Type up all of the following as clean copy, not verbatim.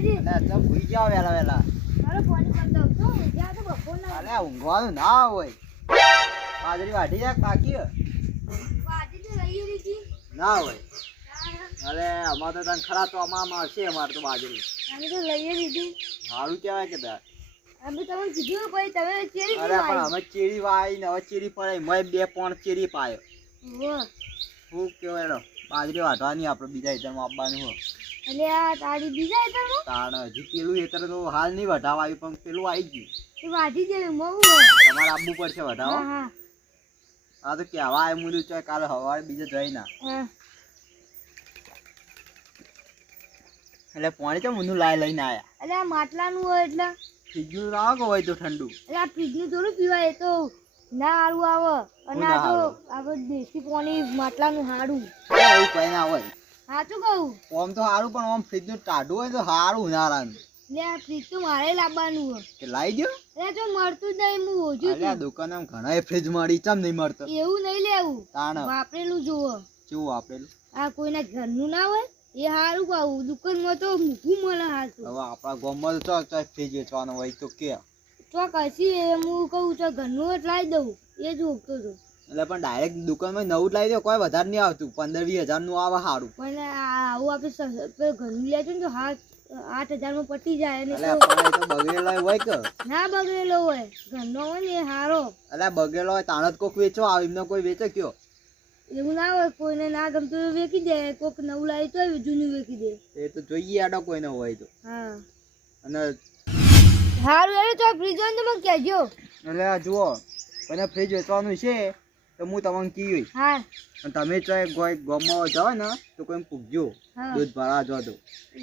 દેસાજી અને તો ભૂઈ જાવ વેલા વેલા. મારો ફોન કરી દઉં તો ઊંઘ્યા તો બપોરના. અરે ઊંઘવાનું ના હોય. બાજરી વાઢી જા કાકી વાજી તો લઈ લીધી. ના હોય. અરે અમાર તો તને ખરા તો અમાર છે અમાર તો બાજરી. અમે તો લઈ લીધી. સારું કહેવાય કે તાર. અમે તમને કીધું ભાઈ તમે ચેરી અરે પણ અમે ચેરી વાઈ ને હવે ચેરી પડે મેં 2 પોણ ચેરી પાયો. વાહ શું કહેવાય એનો બાજરી વાઢવાની આપણે બીજા હેતરમાં આપવાનું હોય. એટલે આ તારી બીજા હેતરમાં તાણ હજી પેલું હેતર તો હાલ નહીં વઢાવા આવ્યું પણ પેલું આવી ગયું. એ વાજી દે મઉ. તમારે આવવું પડશે વઢાવા. હા હા આ તો કહેવા આવ્યું મુલું છે કાલે સવારે બીજે જઈ ના. હા એટલે પાણી તો મુનું લઈને આયા. એટલે આ માટલાનું હોય એટલે ફ્રીજનું ના આવે હોય તો ઠંડુ. એટલે આ ફ્રીજનું થોડું પીવાય એ તો ના હારું આવે અને આ તો આપણે દેશી પાણી માટલાનું હારું. એવું કઈ ના હોય. સાચું કહું આમ તો સારું પણ આમ ફ્રીજનું ટાઢું હોય તો સારું ઉનાળાનું. એટલે આ ફ્રીજ તો મારે લાવવાનું હોય. કે લાવી દો. એટલે જો મળતું જ નહીં હું ઓછું અલ્યા દુકાને આમ ઘણા ફ્રીજ મળી ચમ નહીં મળતો. એવું નહીં લેવું તાણ વાપરેલું જોવો. કેવું આપેલું. આ કોઈના ઘરનું ના હોય એ સારું કહું દુકાનમાં તો મૂકવું મળે હાથું. હવે આપણા ગામમાં તો ચો ફ્રીજ વેચવાનો હોય તો કે ચોક હસી હું કહું છો ઘરનું જ લાવી દઉં એ જ ઓગતો હતો. એટલે પણ ડાયરેક્ટ દુકાનમાં નવું જ લાવી દો કોઈ વધારે નહીં આવતું 15-20 હજારનું આવે સારું. પણ આવું આપણે ઘરનું લેજો ને તો 8,000 માં પટી જાય અને એટલે પણ એ તો બગડેલો હોય કે ના બગડેલો હોય ઘરનો હોય ને એ સારો. એટલે બગડેલો હોય તાણ જ કોક વેચો આવે એમને કોઈ વેચે કયો. એવું ના હોય કોઈને ના ગમતું હોય વેચી દે કોક નવું લાવી તો જૂનું વેચી દે. એ તો જોઈએ આડો કોઈને હોય તો. હા અને સારું એટલે તો ફ્રીજ હોય ને મને કહેજો. એટલે આ જુઓ કોઈને ફ્રીજ વેચવાનું છે તો હું તમને કીધું. હા અને તમે કોઈ ગામમાં જાઓ ને તો કોઈ પૂછજો હા દૂધ ભરા જો તો.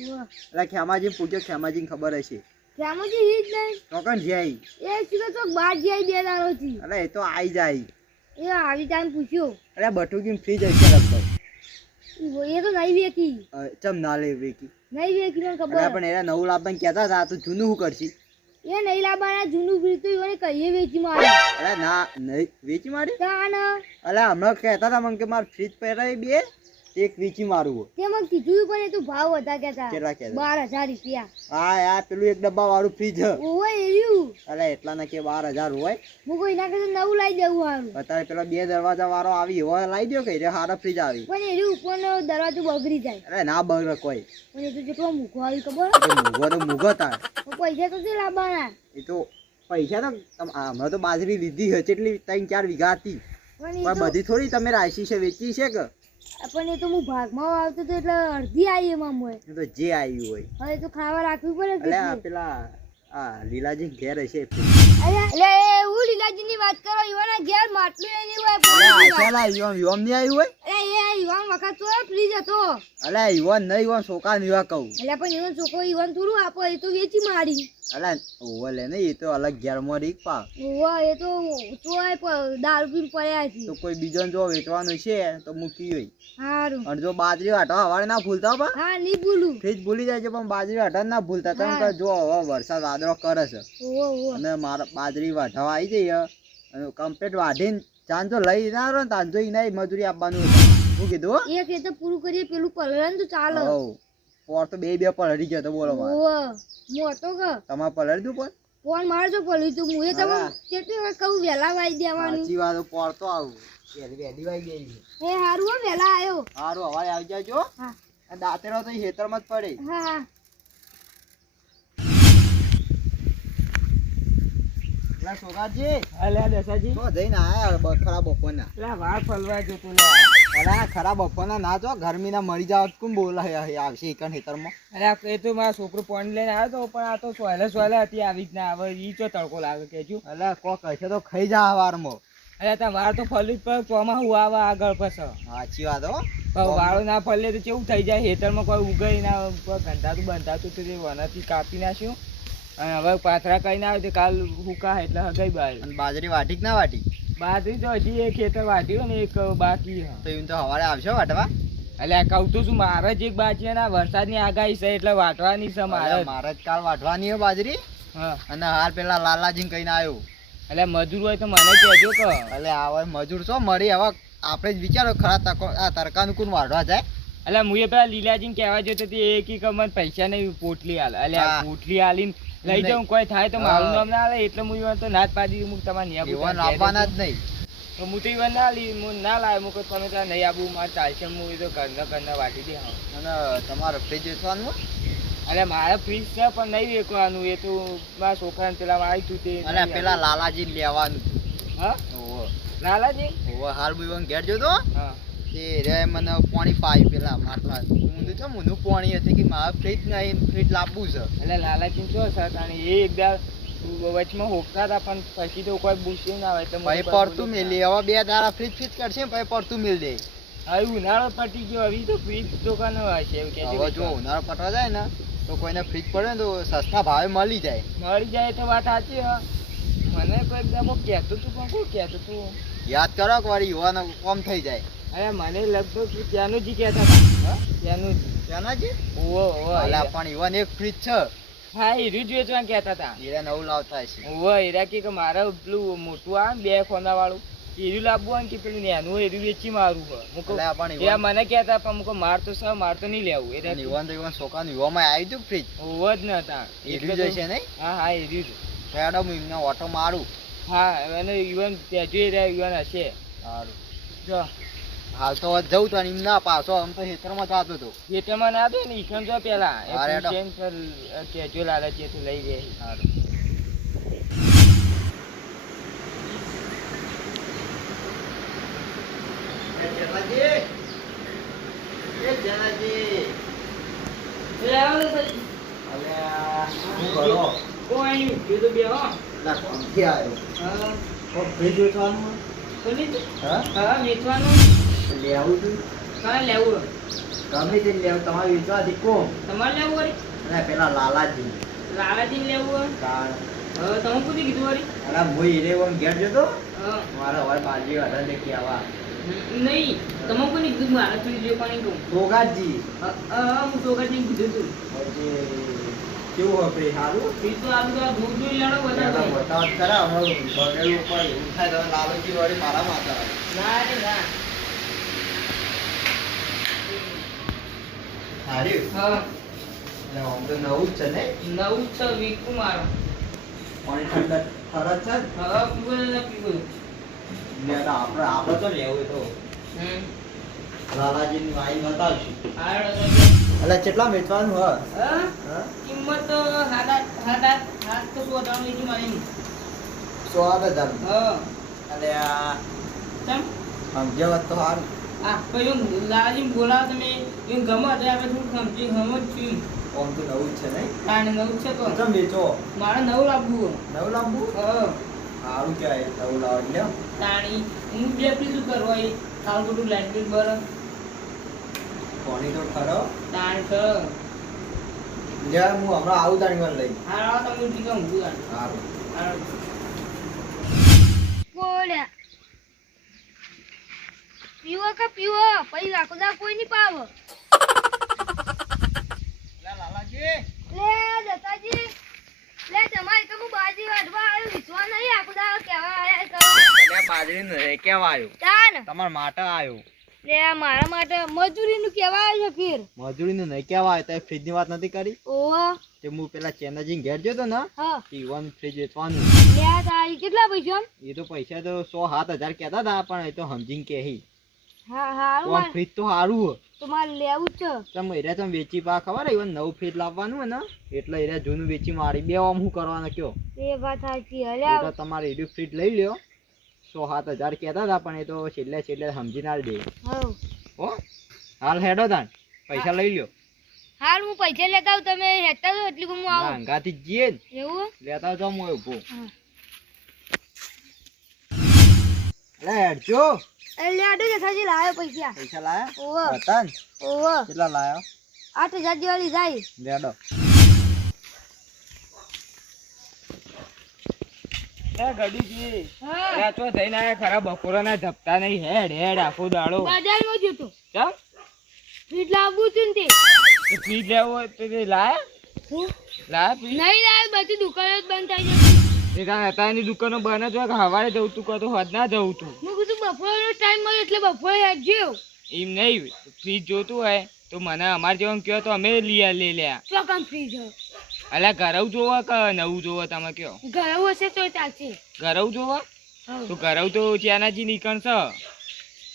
વાહ. એટલે ખેમાજી પૂછજો ખેમાજીને ખબર હશે. શ્યામજી ઈ જ નહીં તો કણ જાય. એ સીધો તો બાર જાય 2 દાડોથી. એટલે એ તો આવી જાય. એ આવી જાય પૂછ્યો એટલે બટુકી ફ્રીજ હશે લગભગ. એ તો નહીં વેચી ચમ ના લે વેકી. નહીં વેચી મને એટલે ખબર. પણ એના નવું લાવવાનું કહેતા હતા તો જૂનું શું કરશી. એ નહીં લાવવાના જૂનું ફ્રીજ તો એને કહીએ વેચી મારે. અરે ના નહીં વેચી મારી. તાના અલે હમણાં કહેતા હતા મને કે મારે ફ્રીજ પહેરાવી 2 એક વેચી મારવું હોય. તે મને કીધું પણ એ તો ભાવ વધારે કહેતા. કેટલા કહેતા? 12,000 રૂપિયા. હા યાર પેલું 1 ડબ્બા વાળું ફ્રીજ. ઓય એર્યું અલે એટલા ના કે 12,000 હોય. હું કોઈ ના કરતા નવું લાવી દેવું હારું. અત્યારે પેલો 2 દરવાજા વાળો આવી હોય લાવી દો કઈ રે સારા ફ્રીજ આવી. પણ એર્યું ઉપરનો દરવાજો બગડી જાય. અરે ના બગડે કોઈ. પણ એ તો જેટલો મૂકો આવી ખબર. મૂગો તો મૂગો તાર. પૈસા તો તે લાવવાના. એ તો પૈસા તો હમણાં તો બાજરી લીધી છે એટલી 3-4 વીઘા હતી. પણ પણ બધી થોડી તમે રાશી છે વેચી છે કે. એ તો હું ભાગમાં આવતો તો એટલે અડધી આવી એમાં હોય. એ તો જે આવ્યું હોય. હવે તો ખાવા રાખવી પડે. એટલે આ પેલા આ લીલાજી ઘેર હશે. એટલે હું લીલાજી ની વાત કરો ઈવાના ઘેર માટલું નહીં હોય. પેલા યુવાન નહીં આવ્યું હોય. એ ઈવાન વખત તો ફ્રીજ હતો. અલે યુવાન નહીં યુવાન છોકરા ને યુવા કહું. એટલે પણ એનો છોકરો ઈવાન થોડું આપો એ તો વેચી મારી. અલે ઓવર લે ને એ તો અલગ ઘેર માં રીક પા. ઓવા એ તો ચોય દારૂ પીને પડ્યા છે. તો કોઈ બીજો જો વેચવાનું છે તો મૂકી હોય. સારું. અને જો બાજરી વાટવા હવારે ના ભૂલતા બા. હા નહીં ભૂલું. ફ્રીજ ભૂલી જાય છે પણ બાજરી વાટવા ના ભૂલતા. તમે કે જો હવે વરસાદ વાદળો કરે છે અને મારા બાજરી વાટવા આવી જઈએ અને કમ્પ્લીટ વાઢીને ચાંદ તો લઈ ના રહ્યો ને તાંજ તો એના મજૂરી આપવાનું શું કીધું. એક એ તો પૂરું કરીએ પેલું પલળે ને તો ચાલે. પોર તો 2 પલળી ગયો તો બોલો મારે. મોટો કે તમારે પલળી દઉં પણ ફોન મારે જો પલળી તું હું એ તમે કેટલી વાર કહું વહેલા વાઈ દેવાનું. સાચી વાત પોર તો આવું વહેલી વાઈ ગઈ. એ હારું હો વહેલા આવ્યો. સારું હવારે આવી જાજો. હા દાંતેડો તો ખેતરમાં જ પડે. હા સોગાજી અલ્યા દેસાજી તો જઈને આયા ખરા બપોરના. લા વાર ફલવા જતો અલા ખરા બપોરના ના જો ગરમીના મરી જાવ કોણ બોલાય આવશે એકન ખેતરમાં. અલ્યા એ તો મારા છોકરો પાણી લઈને આવ્યો તો પણ આ તો સોયલે હતી આવી જ ના આવે ઈ તો તડકો લાગે કેજો. અલા કોક હશે તો ખાઈ જા હવારમાં. અલ્યા તા વાર તો ફલી પર ચોમાસું આવે આગળ પછી. સાચી વાત હો. વાળો ના ફલે તો કેવું થઈ જાય ખેતરમાં કોઈ ઉગાઈ ના કોઈ ગંધાતું બંધાતું તો તે વનાથી કાપી નાખ્યું અને હવે પાથરા કઈ ના આવે તો કાલ હુકા એટલે હગાઈ બાય. અને બાજરી વાટી કે ના વાટી. બાજરી તો હજી એક ખેતર વાટ્યું ને એક બાકી. તો એમ તો હવારે આવશે વાટવા. એટલે કહું તો શું મારે જ એક બાકી ના વરસાદની આગાહી છે એટલે વાટવાની છે મારે. મારે જ કાલ વાટવાની હોય બાજરી. હા અને હાલ પેલા લાલાજી કહીને આવ્યો. એટલે મજૂર હોય તો મને કહેજો કે. એટલે આવે મજૂર છો મળી હવે આપણે જ વિચારો ખરા તરકાનું કોણ વાઢવા જાય. અલ્યા હું એ પેલા લીલાજીને કહેવા જતો તે એક મને પૈસા નહીં પોટલી હાલ અલ્યા હા. પોટલી હાલીને લઈ જાઉં કોઈ થાય તો મારું નામ ના હાલે એટલે હું ઈવન તો ના જ પાડી દીધું. હું તમારે ન્યા ઈવન પૂછવા આપવાના જ નહીં. તો હું તો ઈવન ના લી હું ના લાવ્યો. હું કહું તમે ત્યાં નહીં આવું મારે ચાલશે. હું એ તો ઘરના વાટી દે. હા અને તમારે ફ્રીજ વેચવાનું હે? અરે મારે ફ્રીજ છે પણ નહીં વેચવાનું. એ તો મારા છોકરાને પેલા આવ્યું હતું તે અને નહીં પેલા આવ્યું. લાલાજી લેવાનું હતું. હા ઓહો. લાલાજી ઓહો, હાલ બુઈવન ઘેર જોતો હા તે રે મને પાણી પાયું પેલા માટલા ઊંધું છે મૂનું પાણી હતી કે મારે ફ્રીજ નહીં ફ્રીજ લાવવું છે. એટલે લાલાજી શું છે તાણી એ એકદમ વચમાં હોકતા હતા પણ પછી તો કોઈ પૂછ્યું ના આવે તો ભાઈ પડતું મેલી હવે 2 દાડા ફ્રીજ ફીજ કરશે ને ભાઈ પડતું મેલ દે. હવે ઉનાળો પટી ગયો હવે તો ફ્રીજ તો કાનો હશે એવું કે હવે જો ઉનાળો પટવા જાય ને તો કોઈને ફ્રીજ પડે ને તો સસ્તા ભાવે મળી જાય. મળી જાય તો વાત સાચી હ. મને કોઈ એકદમ કહેતું તું પણ કોઈ કહેતું તું યાદ કરો કે વાળી યુવાનો કોમ થઈ જાય. અરે મને લગભગ ત્યાંનું જ કહેતા હતા. ત્યાંનું જ ત્યાંના છે ઓવો અલા પણ યુવાન એક ફ્રીજ છે હા હીરું જ વેચવાનું કહેતા હતા. હીરા નવું લાવતા હશે. ઓવો હીરા કે મારે પેલું મોટું આવે 2 ખોના વાળું હીરું લાવવું હોય ને કે પેલું નાનું હીરું વેચી મારું હોય. હું કહું અલા પણ એ યુવાન મને કહેતા પણ મુકો માર તો સર માર તો નહીં લેવું. એ યુવાન તો યુવાન છોકરાનું યુવામાં આવ્યું હતું ફ્રીજ ઓવો જ નતા હીરું જ હશે નહીં. હા હા હીરું જ. હેડો હું એમને ઓટો મારું. હા અને યુવાન ત્યાં જોઈ રહ્યા યુવાન હશે. સારું જો હાલ તો જવું તો એમ ના પાછો આમ તો ખેતરમાં થતો હતો. ખેતરમાં ના દો ને ઈકમ જો પેલા એ હા, રેડો. પૂછે ને તો કહેજો લાલચી તો લઈ જાય. સારું કોઈ નહીં તો બે હો. હા કોની છે? હા વેચવાનું હા લેવું તમારે લેવું વળી પેલા લાલાજી લાલાજી લેવું હોય તમે પૂછી કીધું વળી ઘેર જતો હા મારા હવે બાજી વાળા લેખી આવા નહીં તમે કોને કીધું મારા તું જે કોને કહું ટોગાજી હું ટોકાજી કીધું તું કેવું હવે સારું ફીસ તો આલુ તો દૂર દૂર લેડો બધા બતાવ કરા હમણાં બગડેલું ઉપર એવું થાય તો લાલુજી વાળી મારા માતા ના રે ના સારી હા આમ તો નવું જ છે ને નવું છે વીકું મારો પાણી ઠંડા ખરા છે ને? હા પીવું ને તો આપણે તો લેવું તો લાલાજીની વાઈ બતાવશું એટલે કેટલા વેચવાનું હા કિંમત તો હાથ તો શોધવાનું લીધી મારી 100,000 હા અને આ ચમ સમજાવત તો સારું આ કયું લાલાજી બોલાવો તમે એમ ગમે એટલે આપણે થોડું સમજી ગમ જ છું આમ તો નવું જ છે નહીં તાને નવું છે તો ચમ વેચો મારે નવું લાવવું નવું લાવવું હા સારું કહેવાય નવું લાવ એટલે તાણી હું બે શું કરવા એ ખાવ બધું લાઈટ બિલ ભર પાણી તો ખરો તાણ છે લે હું હમણાં આવું તારી મને લઈ હા તમે ઠીક ઊંઘું સારું બોલ્યા પીવો કે પીવો પછી રાખો દા કોઈ નહીં પાવ લાલાજી લે દત્તાજી લે તમારે તો હું બાજી વાટવા આવ્યો વિશ્વા નહીં આખું દા કેવા આયા કરો બાજરી ને કેવા આવ્યું તાન તમારા માટે આવ્યું લે મારા માટે મજૂરીનું કેવા આવ્યો છે ફીર મજૂરી નું નહીં કેવા આવ્યું ફ્રીજ ની વાત નથી કરી ઓહો તે હું પેલા ચેનાજી ઘેર જતો ને હા ઈવન ફ્રીજ વેચવાનું લે તારી કેટલા પૈસા એ તો પૈસા તો 107,000 કહેતા હતા પણ એ તો સમજીને કહી હા હારું તો ફ્રીજ તો સારું હોય તો મારે લેવું જ છે તમે એરા તમે વેચી પા ખબર ઈવન નવું ફ્રીજ લાવવાનું હોય ને એટલે એરા જૂનું વેચી મારી બે આમ શું કરવાના કયો એ વાત સાચી એ હલ્યા તો તમારે એરું ફ્રીજ લઈ લ્યો 107,000 કહેતા હતા પણ એ તો છેલ્લે સમજીને આલ દે હવ હો હાલ હેડો તાન પૈસા લઈ લ્યો હાલ હું પૈસા લેતા આવું તમે હેતા તો એટલી હું આવું અંગાથી જ જઈએ ને એવું લેતા જાઉં હું ઉભો હા. લે હેડજો એ લે આડો જથાજી લાવ્યો પૈસા પૈસા લાયા ઓહો હતા ને ઓહો કેટલા લાયા 8,000 જેવા લીધા લેડો એ ગડીજી હા અરે તો થઈને આયા ખરા બપોરના ધપતા નહીં હેડ હેડ આખો દાડો બજારમાં જતો ચમ ફીટ લાવવું હતું ને એ ફ્રીજ લેવો હોય તો તે લાયા તે લાયા ફ્રીજ નહીં લાવ્યું બધી દુકાનો જ બંધ થઈ જતી એ કાંઈ અત્યારની દુકાનો બંધ જ હોય કે હવારે જવું તું કહો તો હદ ના જવું તું હું કીધું બપોરનો ટાઈમ મળે એટલે બપોરે આવજો એમ નહીં ફ્રીજ જોતું હોય તો મને અમારે જેવું કહો તો અમે લઈ લ્યા. ચોકન ફ્રી છે અલ્યા ઘરવું જોવો કે નવું જોવો તમે કયો? ઘરવું હશે તો ચાલશે. ઘરવું જોવો તો ઘરવું તો ચાનાજી નીકળશે.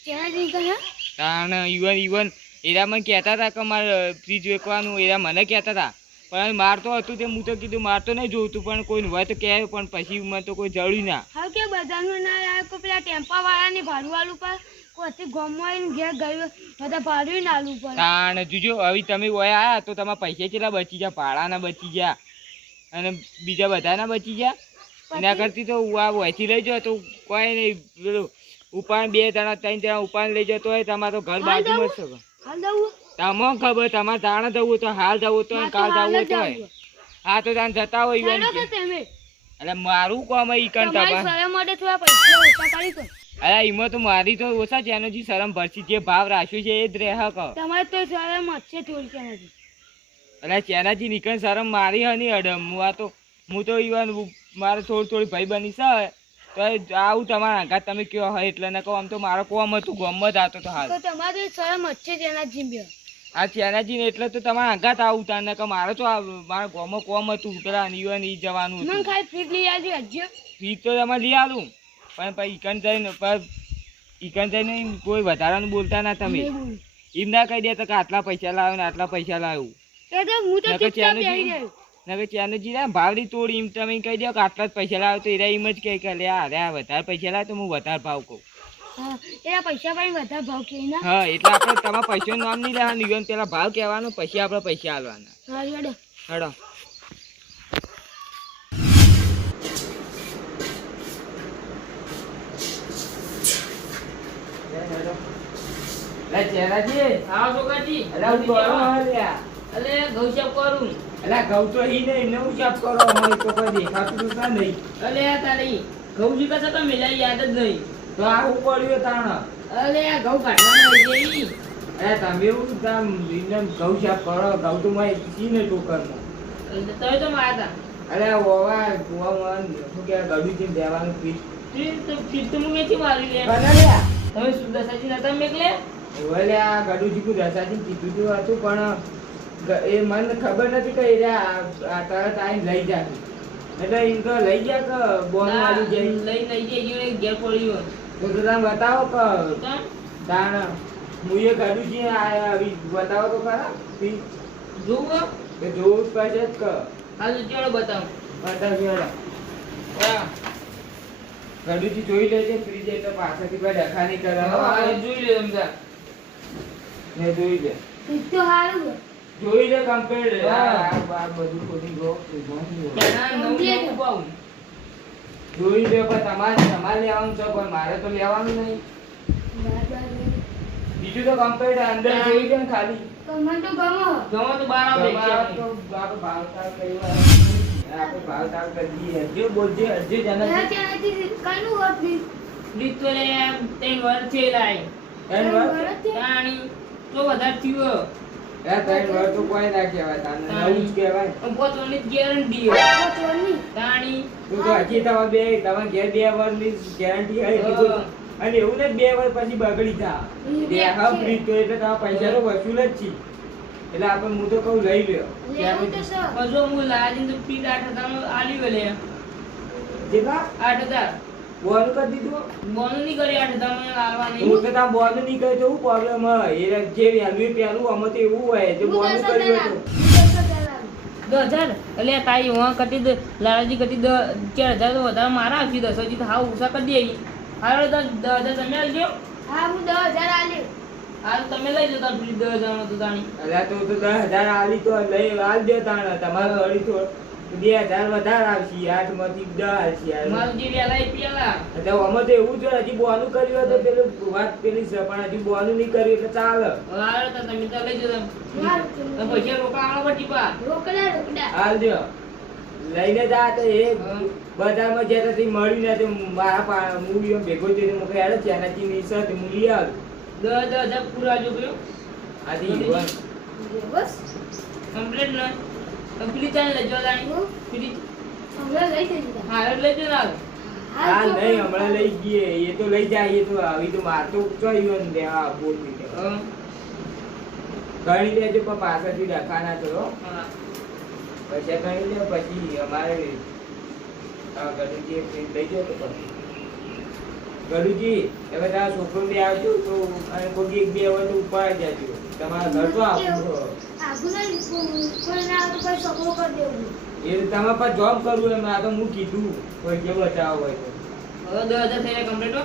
ચાનાજી નીકળે તાણ ઈવન એરા મને કહેતા હતા કે મારે ફ્રીજ વેચવાનું, એરા મને કહેતા હતા પણ માર તો હતું તે હું તો કીધું માર તો નહીં જોતું પણ કોઈ હોય તો કહે, પણ પછી મને તો કોઈ જડ્યું ના. હા કે બધાનું ના આવે કે પેલા ટેમ્પા વાળાને ભાડું આલું પર કોઈ ગમવાઈને ઘેર ગયું બધા ભાડું ના આલું પર. તાણ જોજો હવે તમે ઓય આયા તો તમારા પૈસા કેટલા બચી ગયા, ભાડાના બચી ગયા અને બીજા બધાના બચી ગયા. એના કરતી તો આ વહીથી લઈ જાઓ તો કોઈ નહીં, પેલું ઉપાડ 2 જણા 3 જણા ઉપાડ લઈ જાઓ તો તમારે તો ઘર બાજુમાં જ છે. હાલ દઉં તમને ખબર, તમારે જાણે જવું તો હાલ જવું તો કાલ જવું તો હા તો તાન જતા હોય ઈવન કે. એટલે મારું કામ ઈ કણ તમારી શરમ માટે થોડા પૈસા ઓછા કરી દો. અરે એમાં તો મારી તો ઓછા છે, એનો જે શરમ ભરસી જે ભાવ રાખ્યો છે એ જ રહે કહો. તમારે તો શરમ છે થોડી ચાનાજી. એટલે ચેનાજી નીકળ શરમ મારી હ નહીં અડમ. હું તો ઈવન મારે થોડી ભાઈ બની છે તો આવું તમારા આઘાત તમે કયો હોય એટલે ને કહો. આમ તો મારો કોમ હતું ગમ જ આવતો તો હાલ. તો તમારે શરમ છે ચાનાજી બે. આ ચેનાજી ને એટલે તો તમારા આઘાત આવું તાર ને કે મારે તો મારા ગોમાં કોમ હતું પેલા ઈવન ઈ જવાનું મને હતું. ખાલી ફ્રીજ લઈ આવજો હજુ. ફીસ તો તમે લઈ આલું પણ પછી ઈકન જઈને કોઈ વધારાનું બોલતા ના તમે. એમ ના કહી દે તો કે આટલા પૈસા લાવ્યો ને આટલા પૈસા લાવ્યું. હું તો ચૂપચાપ બેહી રહ્યો. નકર ચેનજી ના ભાવની તોડી એમ તમે કહી દો કે આટલા જ પૈસા લાવ્યો તો એરા એમ જ કહે કે લે આ વધારે પૈસા લાવે તો હું વધારે ભાવ કહું. હા એના પૈસા પણ વધારે ભાવ કે ના. હા એટલે આપણે તમારા પૈસાનું નામ નહીં લેવાનું, ઈવન પેલા ભાવ કહેવાનો પછી આપણે પૈસા આલવાના. હા હેડો હેડો. ઘઉં તો ઈ નહીં નવું સાફ કરો અમારે તો કોઈ દેખાતું તો નહીં. અલે આ તારી ઘઉં જીકા છે તો મિલાઈ યાદ જ નહીં. તો આવું પડ્યું તાણ. અલે આ ઘઉં કાઢવાના હોય છે ઈ. અરે તમે એવું કામ ઘઉં સાફ કરો, ઘઉં તો મારે સી ને ટોકરમાં. તમે તો મારા અરે ઓવા શું કે ગડું છે દેવાનું ફીસ ફીટ તો હું ક્યાંથી મારી લે. બનાવ્યા તમે સુદર્શાજી નતા મેકલે. ઓલે આ ગડું જીકું દસાજી કીધું હતું પણ એ મને ખબર નથી કે તરત આવીને લઈ જાય એટલે એમ તો લઈ ગયા કે બોન વાળી જાય લઈ જઈએ ઘેર પડ્યું. તો તમે બતાવો કે કેમ? તાણ હું એ ગડું છે આવી બતાવો તો ખરા ફી જોવો કે જોવું જ પડશે જ કે હાલ ચાલો બતાવો. બતાવ્યો ગડું જોઈ લેજે ફ્રીજ એટલે પાછળથી કોઈ ડખા નહીં કરે. જોઈ લે તમે ને જોઈ લે ફ્રીજ તો સારું છે. જોઈ લે કમ્પેર આ બધું ખોટી ગો નવું પાવું. જોઈ લે પણ તમારે લેવાનું છે પણ મારે તો લેવાનું નહીં. બીજું તો કમ્પેર અંદર જોઈ લે ને ખાલી તો મને તો ગમો. ગમો તો બાર આવે તો આપણે ભાવતાલ કરી દઈએ. હજુ બોલજે હજુ એના જણા ચાનાજી કઈનું હોય ફ્રીજ? ફ્રીજ તો લે 3 વર્ષ છે લાય. તાણી તો વધારે થયો. 3 વર્ષ તો કોઈ ના કહેવાય, તાને નવું જ કહેવાય. પોતની ગેરંટી ચોરની. તાણી તું તો હજી તમારા ઘેર 2 વર્ષની ગેરંટી હોય અને એવું ને 2 વર્ષ પછી બગડી જા બે હા ફ્રીજ તો એટલે તમારા પૈસા તો વસૂલ જ છે. એટલે આપણે હું તો કહું લઈ લ્યો. લેવું તો છે. બજો હું લાજી તો ફીટ 8,000 આલ્યું લે. જેટલા 8,000 બોનું કરી દીધું. બોનું નહીં કરી 8,000 આલવા હું નહીં. તો તાર બોનું નહીં કરે તો શું પ્રોબ્લેમ હોય? એ જે વહેલું પેલું આમાં તો એવું હોય જે બોનું કર્યું હતું 10,000 એટલે તારી હું કટી દે લાલાજી કટી 4,000 તો વધારે મારા આપી 10,000 તો હાવ ઓછા કરી દેવી. હાલો 10,000 તમે આલજો. હા હું 10,000 આલ્યું. હાલ તમે લઈ જતા ફ્રી 10,000 માં તો તાણી. અલ્યા તો 10,000 આલી તો લઈ આલ દે તાણ. તમારે અઢી તો 2,000 વધારે આવશે 8 માંથી 10 આવશે યાર. મારું જે વેલા એ પેલા તો આમાં તો એવું જ હોય, હજી બોનું કર્યું હોય તો પેલું વાત પેલી છે પણ હજી બોનું નહીં કર્યું એટલે ચાલે. હાલો તો તમે તો લઈ જતા. મારું તો પૈસા રોકા આવો પટી પા. રોકડા. હાલ દો લઈને જા તો એ બજારમાં જ્યાં થી મળ્યું ને તો મારા હું ભેગો થઈને મૂકે યાર ચાનાચી ની છે તે હું લઈ આવું. 10,000 પૂરા જો ગયો આથી બસ કમ્પ્લીટ ન કમ્પ્લીટ ચાલે લેજો તાણી ફ્રી. હમણાં લઈ જજો. હાલ લેજો ના. હા નહીં હમણાં લઈ ગયે એ તો લઈ જાય. એ તો આવી તો માર તો ચોઈ દેવા બોલતી ગણી લેજો પણ પાછળથી ડખા ના કરો હા. પૈસા ગણી લે પછી અમારે ગડુજી લઈ જાઓ તો પછી ગડુજી હવે તારા છોકરો બી આવજો તો અને કોઈ એક બે હોય તો ઉપાડી જજો તમારા ઘર તો આપવું આગું નહીં કોઈ ના આવે તો કોઈ સપનો કરી દેવું એ તમે પણ જોબ કરવું એમ આ તો હું કીધું કોઈ જે બચાવ હોય તો હવે 10,000 થઈને કમ્પ્લીટ હો.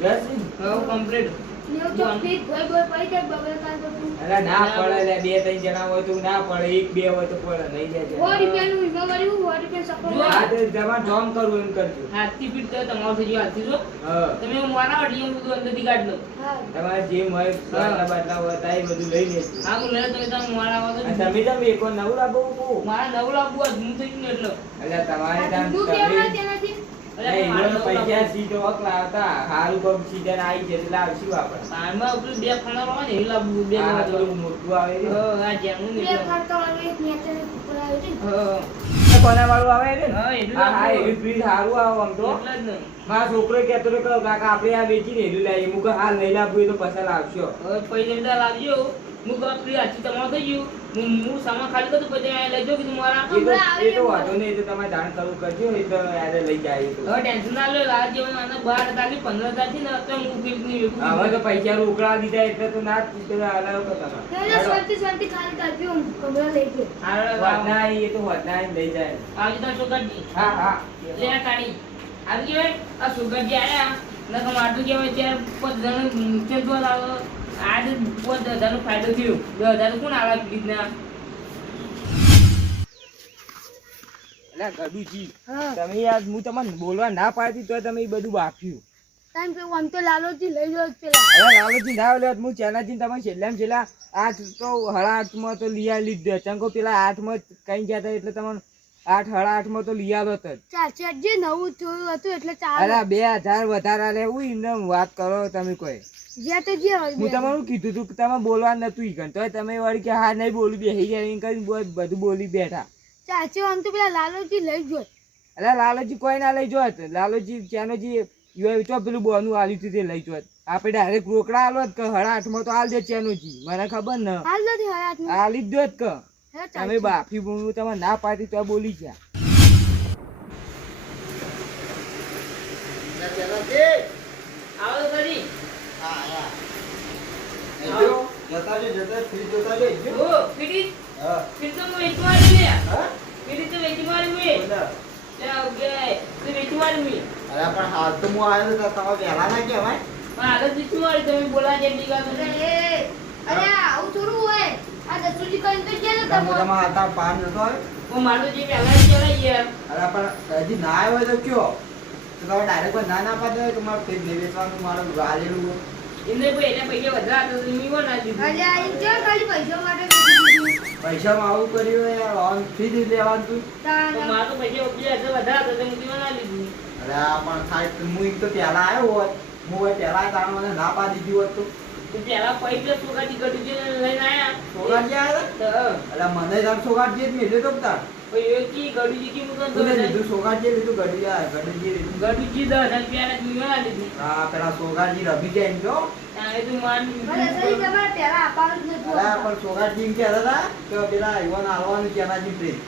બસ હવે કમ્પ્લીટ. નેવું ચોકલેટ ભોય ભોય પડી જાય બગલ કાલ તો તું અરે ના પડે લે બે ત્રણ જણા હોય તો ના પડે એક બે હોય તો પડે નહીં જાય 100 રૂપિયાનું વીમો કર્યું 100 રૂપિયા સપનો જો આ તો તમારે જોબ કરવું એમ કરજો હાથથી ફીટ તો તમારું થઈ ગયું હાથથી જો. હા તમે મારા અડીએ બધું અંદરથી કાઢ લો. હા તમારે જે હોય બાટલા બાટલા હોય તા એ બધું લઈ લેજો હા હું લઈને તમે મારા આવો અને તો તમે તમે એક વાર નવું લાવો કહું મારા નવું લાવવું આ ધૂમ થઈ ગયું ને એટલે. એટલે તમારે આ ત્યાં ઠંડુ કેમ ના તેનાથી એટલે મારે નવું પૈસા લાવવું. સીધો હક લાવતા હારું કોક સીઝન આવી છે એટલે આવશું આપણે આમાં પેલું બે ખાના હોય ને એ લાવવું બે આ ખાના થોડું મોટું આવે છે. આ જેનું ને બે એટલે. ફરતા વાળું એક નેચર ઉપર આવ્યું છે હા. કોના વાળું આવે છે ને? હા, એટલું હા હા લાવવું. એવી ફ્રીજ સારું આવે આમ તો એટલે જ ને. મારા છોકરો કહેતો હતો કે કાકા આપણે આ વેચીને એનું લાવીએ હું કહું હાલ નહીં લાવવું એ તો પૈસા લાવશો હવે પૈસા લાવજો હું કહું ફ્રી હાથી તમારું થઈ ગયું હું સામાન ખાલી કરું પછી અહીંયા લઈ જાઉં કીધું મારા. એ તો વાંધો નહીં એ તો તમારે જાણ કરવું કરજો એ તો યાદ લઈ જાય એ તો. હવે ટેન્શન ના લો લાજ જેવું આના 12,000 15,000 થી ને અત્યારે હું ફીટ નહીં વેચું. હવે તો પૈસા રોકડા દીધા એટલે તો ના જ અલાવ કરો એટલે શાંતિ શાંતિ ખાલી કાપી હું કમરા લઈ ગયો હાલો, વધના એ તો વધના લઈ જાય આવજો તાર છોકરાજી. હા હા લે આ કાઢી. આવી ગઈ ભાઈ આ છોકરાજી આયા નકર માટલું કહેવાય ચાર 5,000 નુકસાન તો લાવો આજે 5,000 નો ફાયદો થયો 10,000 કોણ આલા ફ્રીજના. એટલે ગડુજી હા તમે યાર હું તમને બોલવા ના પાડતી તો તમે એ બધું બાફ્યું ટાઈમ કે આમ તો લાલોજી લઈ ગયો પેલા હવે લાલોજી ના લે હું ચેલાજી તમે છેલ્લામાં છેલ્લા 8 તો હળા 8 માં તો લીયા લીધો ચંકો પેલા 8 માં કઈ ગયા હતા એટલે તમને 8 હળા 8 માં તો લીયાલો હતો ચાચી જે નવું થયું હતું એટલે ચાલ અરે 2000 વધારા લેવું એને વાત કરો તમે કોઈ જે તો જે હું તમારું કીધું તું કે તમે બોલવા નતું ઈ કન તોય તમે વળી કે હા નહીં બોલું બેહી જાય એમ કરીને બધું બોલી બેઠા ચાચી આમ તો પેલા લાલોજી લઈ ગયો અરે લાલોજી કોઈ ના લઈ જોત લાલોજી ચાનોજી યુ તો પેલું બોનું આલ્યું હતું તે લઈ જોત આપણે ડાયરેક્ટ રોકડા આલો જ કે હળા 8 માં તો આલ દે ચાનોજી મને ખબર ન હાલ નથી હયાત ને આલી જ દો જ કે હે તમે ચાચી બાફી હું તમે ના પાડતી તો બોલી ગયા આવો તો ખરી. ઓ ફ્રીજ ફ્રીજ તો હું વેચવા આવી લે. ફ્રીજ તો વેચવા આવી મે. ચાલ ગયા તો વેચવા આવી મે. અરે પણ હાલ તો હું આવ્યો તો તમે વહેલા ના કહેવાય પણ આગળ વેચવા આવી તમે બોલા જેટલી વાત અરે અરે આવું થોડું હોય આ દસુજી કરીને તો ગયા તમે તમે તમારા હાથા પાર નતો આવ્યો હું મારું જે પહેલા ચલાઈ યાર. અરે પણ હજી ના આવ્યો હોય તો કયો તો તમે ડાયરેક્ટ ના ના પાડે કે મારે ફેર નહીં વેચવાનું મારું ગાલેલું એમને કોઈ એને પૈસા વધારે તો તમે કોણ ના દીધું. અરે આ ઈ જો ખાલી પૈસા માટે વેચી દીધું. પૈસામાં આવું કર્યું હોય યાર ઓન ફ્રી જ લેવાનું તું તો તારા મારું પૈસા ઉપજે હશે વધારે તો તમે કોણ ના લીધું. અરે આ પણ થાય હું એક તો પહેલા આવ્યો હોત હું હોય પહેલા તાણ મને ના પાડી દીધી હોત તો તો પહેલા પૈસા છોકરાજી ગઢુજી લઈને આયા. સોગાજી આવ્યા તો એટલે મને તાર સોગાજી જ મેલ્યો તો તાર પછી એ કી ગઢુજી કી મુકન તું લીધું સોગાજી લીધું ગઢી ગઢી લીધું ગઢુજી 10,000 રૂપિયા તમે ના લીધું. હા પેલા સોગાજી રમી જાય એમ જો તારે તું માન અરે સહી તમારે પહેલા આપવાનું જ નતું. અરે પણ સોગાજી એમ કહેતા હતા કે પેલા ઈવન આવવાનું કેનાજી પ્રેમ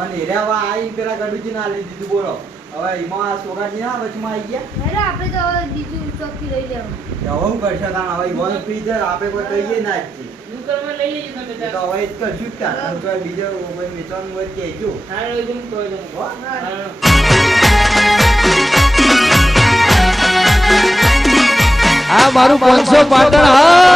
અને હેર્યા આવીને પેલા ગઢુજી ના લઈ દીધું બોલો હવે એમાં સોગાજી ના વચમાં આવી ગયા હેલો આપણે તો હવે બીજું ચોકથી લઈ લેવું હવે હું કરશે તાણ હવે ઈવન ફ્રી છે આપણે કોઈ કહીએ ના જ છીએ. નું કરવા લઈ લેજો તમે એ તાર. તો હવે જ કરશું જ તાણ તો બીજો કોઈ વેચવાનું હોય કે કહેજો હાલો એ તમે કહો તમે. હો? હાલો. આ મારું 500 પાટણ હા